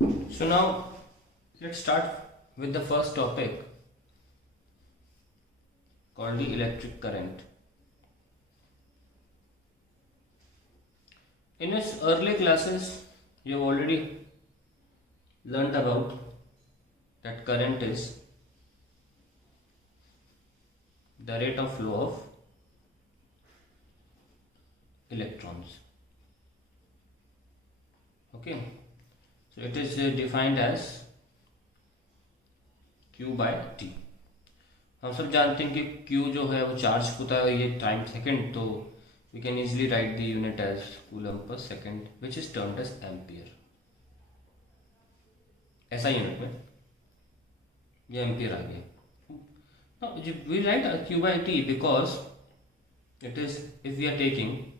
So now let's start with the first topic called the electric current. In its early classes, you have already learned about that current is the rate of flow of electrons. Okay, so it is defined as Q by T. हम सब जानते हैं कि Q जो है वो charge होता है, ये टाइम सेकेंड, तो we can easily write the unit as coulomb per second, which is termed as ampere. ऐसा यूनिट में ये एम्पियर आ गया. Now we write Q by T because it is if we are taking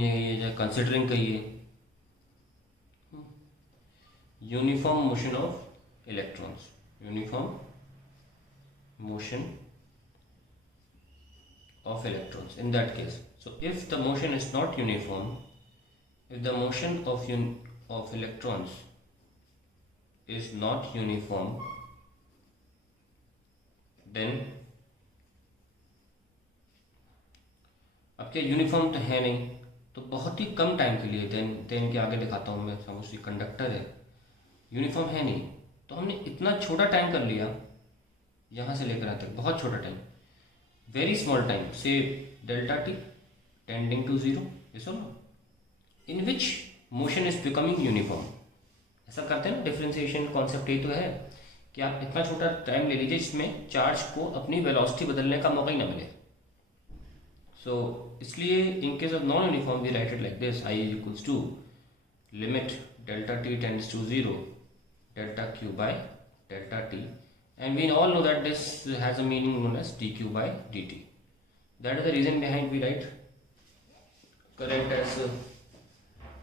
ये considering कहिए uniform motion of electrons, uniform motion of electrons in that case. So if the motion is not uniform, if the motion of electrons is not uniform, then अब क्या uniform तो है नहीं, तो बहुत ही कम time के लिए देन के आगे दिखाता हूँ मैं. समझिए कंडक्टर है, यूनिफॉर्म है नहीं, तो हमने इतना छोटा टाइम कर लिया यहाँ से लेकर आते बहुत छोटा time, very small time, say delta t tending to 0, yes or no, in which motion is becoming uniform. ऐसा करते हैं ना, डिफरेंशिएशन कॉन्सेप्ट यही तो है कि आप इतना छोटा टाइम ले लीजिए जिसमें चार्ज को अपनी वेलोसिटी बदलने का मौका ही ना मिले. सो इसलिए in case of non uniform we write it like this, I is equals to limit delta t tends to 0 delta q by delta t. And we all know that this has a meaning known as dq by dt. That is the reason behind we write current as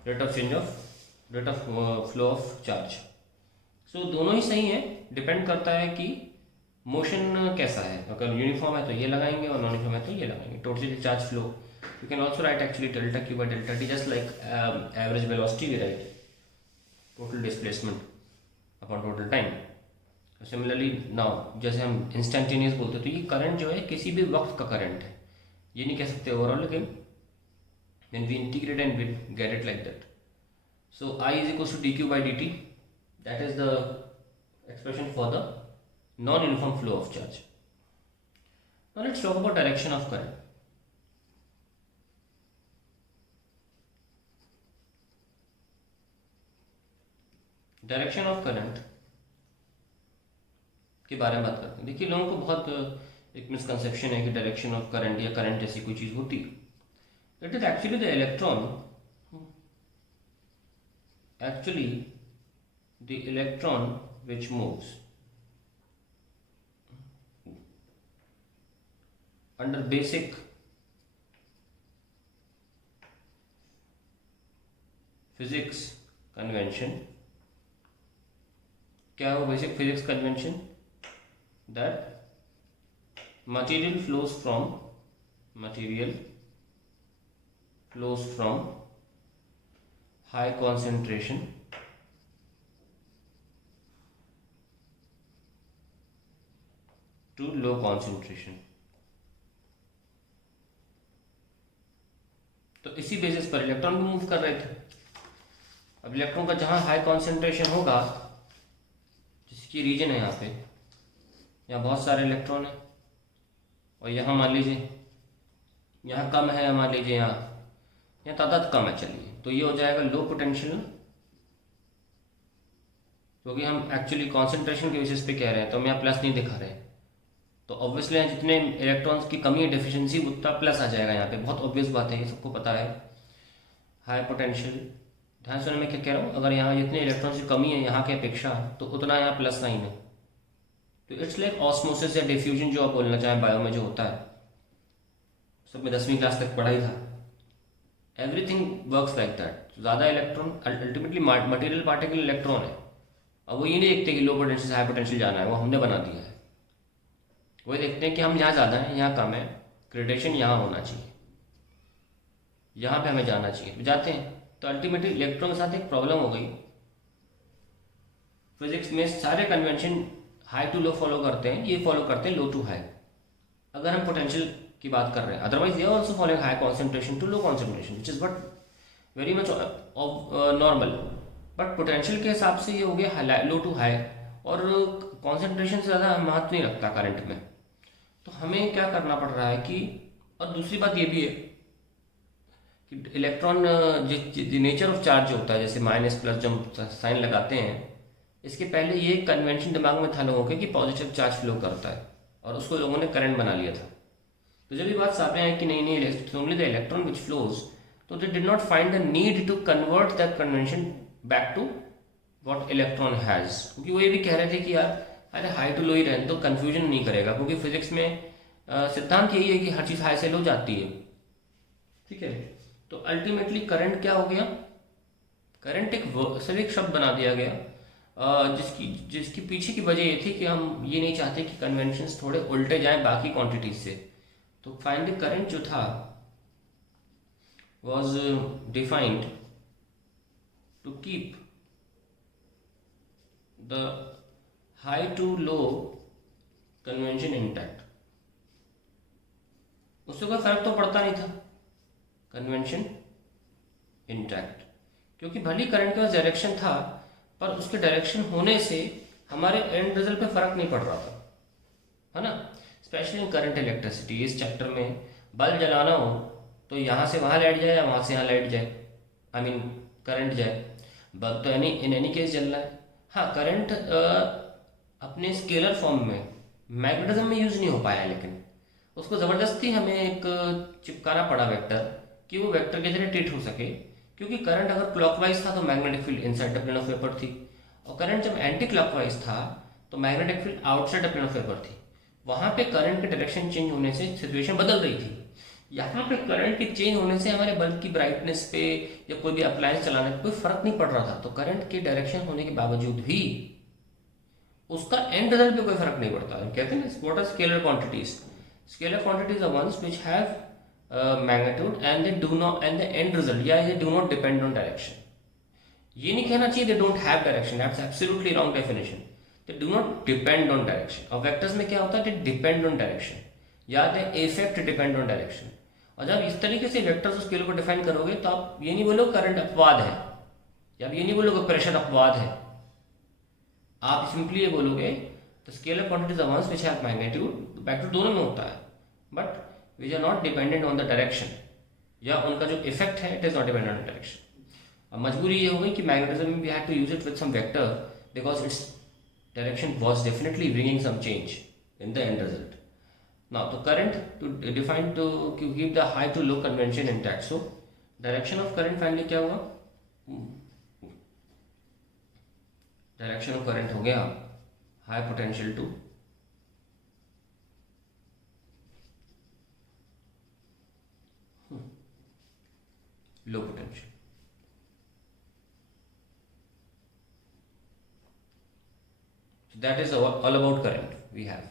rate of flow of charge. So दोनों ही सही है, depend करता है कि motion कैसा है. अगर uniform है तो ये लगाएंगे और नॉन यूनिफॉर्म है तो ये लगाएंगे. Totally charge flow you can also write actually delta q by delta t, just like average velocity we write total displacement upon total time. Similarly now जैसे हम इंस्टेंटेनियस बोलते हैं, तो ये करंट जो है किसी भी वक्त का करंट है, ये नहीं कह सकते ओवरऑल, लेकिन when we integrate and we get it like that. So I is equals to d q by d t, that is the expression for the non uniform flow of charge. Now let's talk about direction of current. Direction of current के बारे में बात करते हैं. देखिए लोगों को बहुत एक मिसकंसेप्शन है कि डायरेक्शन ऑफ करंट या करंट जैसी कोई चीज होती है. It is actually the electron which moves under basic physics convention. क्या है वो basic physics convention? that material flows from high concentration to low concentration. तो इसी बेसिस पर इलेक्ट्रॉन भी मूव कर रहे थे. अब इलेक्ट्रॉन का जहां हाई कॉन्सेंट्रेशन होगा, जिसकी रीजन है यहाँ पे, यहाँ बहुत सारे इलेक्ट्रॉन है, और यहाँ मान लीजिए यहाँ कम है, मान लीजिए यहाँ तादाद कम है, चलिए तो ये हो जाएगा लो पोटेंशियल, क्योंकि हम एक्चुअली कॉन्सेंट्रेशन के बेसिस पे कह रहे हैं, तो हम यहाँ प्लस नहीं दिखा रहे हैं. तो ऑब्वियसली यहाँ जितने इलेक्ट्रॉन्स की कमी है, डेफिशिएंसी, उतना प्लस आ जाएगा यहाँ पे. बहुत ऑब्वियस बात है, ये सबको पता है. हाई पोटेंशियल, ध्यान सुनने में क्या कह रहा हूँ, अगर यहाँ जितने इलेक्ट्रॉन्स की कमी है यहाँ की अपेक्षा, तो उतना यहाँ प्लस साइन है. तो इट्स लाइक ऑस्मोसिस या डिफ्यूजन जो आप बोलना चाहें बायो में जो होता है, सब में 10वीं क्लास तक पढ़ा ही था. Everything works like that. ज़्यादा electron ultimately material particle electron है. अब वो ये नहीं देखते कि लो पोटेंशियल से हाई पोटेंशियल जाना है, वो हमने बना दिया है. वही देखते हैं कि हम यहाँ ज़्यादा हैं, यहाँ कम है, ग्रेडेशन यहाँ होना चाहिए, यहाँ पे हमें जाना चाहिए, तो जाते हैं. तो अल्टीमेटली इलेक्ट्रॉन के साथ एक प्रॉब्लम हो गई। फिजिक्स में सारे convention high to low follow करते हैं, ये फॉलो करते हैं लो टू हाई, अगर हम पोटेंशियल की बात कर रहे हैं। Otherwise they also following high concentration to low concentration, which is but very much normal. But potential के हिसाब से ये हो गया लो टू हाई, और कॉन्सेंट्रेशन से ज़्यादा महत्व नहीं रखता करंट में। तो हमें क्या करना पड़ रहा है कि, और दूसरी बात ये भी है कि इलेक्ट्रॉन नेचर ऑफ चार्ज जो होता है, जैसे माइनस प्लस जो हम साइन लगाते हैं, इसके पहले ये कन्वेंशन दिमाग में था लोगों के कि पॉजिटिव चार्ज फ्लो करता है, और उसको लोगों ने करंट बना लिया था। तो जब ये बात सामने आई कि नहीं it's only the electron which flows, तो they did not find the need to convert that convention back to what electron has, क्योंकि वो ये भी कह रहे थे कि यार अरे हाई टू लो ही रहने तो कन्फ्यूजन नहीं करेगा, क्योंकि फिजिक्स में सिद्धांत यही है कि हर चीज़ हाई से लो जाती है। ठीक है, तो अल्टीमेटली करंट क्या हो गया, करंट एक शब्द बना दिया गया, जिसकी पीछे की वजह ये थी कि हम ये नहीं चाहते कि कन्वेंशंस थोड़े उल्टे जाएं बाकी क्वांटिटीज से। तो फाइनली करंट जो था was defined to keep the high to low convention intact। उससे कोई फर्क तो पड़ता नहीं था, कन्वेंशन इंटैक्ट, क्योंकि भली करंट के पास डायरेक्शन था, पर उसके डायरेक्शन होने से हमारे एंड रिजल्ट पे फर्क नहीं पड़ रहा था, है ना। स्पेशली इन करंट इलेक्ट्रिसिटी, इस चैप्टर में बल्ब जलाना हो तो यहाँ से वहाँ लाइट जाए या वहाँ से यहाँ लाइट जाए, आई मीन करंट जाए, बल्ब तो इन एनी केस जल रहा है। हाँ, करंट अपने स्केलर फॉर्म में मैग्नेटिज्म में यूज़ नहीं हो पाया, लेकिन उसको ज़बरदस्ती हमें एक चिपकाना पड़ा वेक्टर, कि वो वेक्टर की तरह ट्रीट हो सके, क्योंकि करंट अगर क्लॉकवाइज था तो magnetic field inside the plane of paper थी, और करंट जब एंटी क्लॉकवाइज था तो magnetic field outside the plane of paper थी। वहाँ पे करंट के डायरेक्शन चेंज होने से सिचुएशन बदल रही थी। यहाँ पे करंट के चेंज होने से हमारे बल्ब की ब्राइटनेस पे या कोई भी अप्लायंस चलाने पे कोई फर्क नहीं पड़ रहा था। तो करंट के डायरेक्शन होने के बावजूद भी उसका एंड रिजल्ट पे कोई फर्क नहीं पड़ता। कहते हैं what are scalar quantities, scalar quantities are ones which have magnitude and they do not, and the end result या they do not depend on direction. ये नहीं कहना चाहिए they don't have direction, that's absolutely wrong definition. They do not depend on direction. और vectors में क्या होता है, दे डिपेंड ऑन डायरेक्शन या they effect depend on direction. और जब इस तरीके से वेक्टर्स और स्केलर को डिफाइन करोगे तो आप ये नहीं बोलोगे करंट अपवाद है, या आप ये नहीं बोलोगे प्रेशर अपवाद है, आप सिंपली ये बोलोगे the scalar quantities are ones which have magnitude, vector दोनों में होता है, but which are not dependent on the direction, या उनका जो इफेक्ट है it is not dependent on direction. अब मजबूरी ये हो गई कि मैग्नेटिज्म में we had to use it with some vector because its direction was definitely bringing some change in the end result. Now, the current to define to keep the high to low convention intact. So, direction of current finally क्या हुआ? Direction of current हो गया high potential to low potential. So that is all about current we have.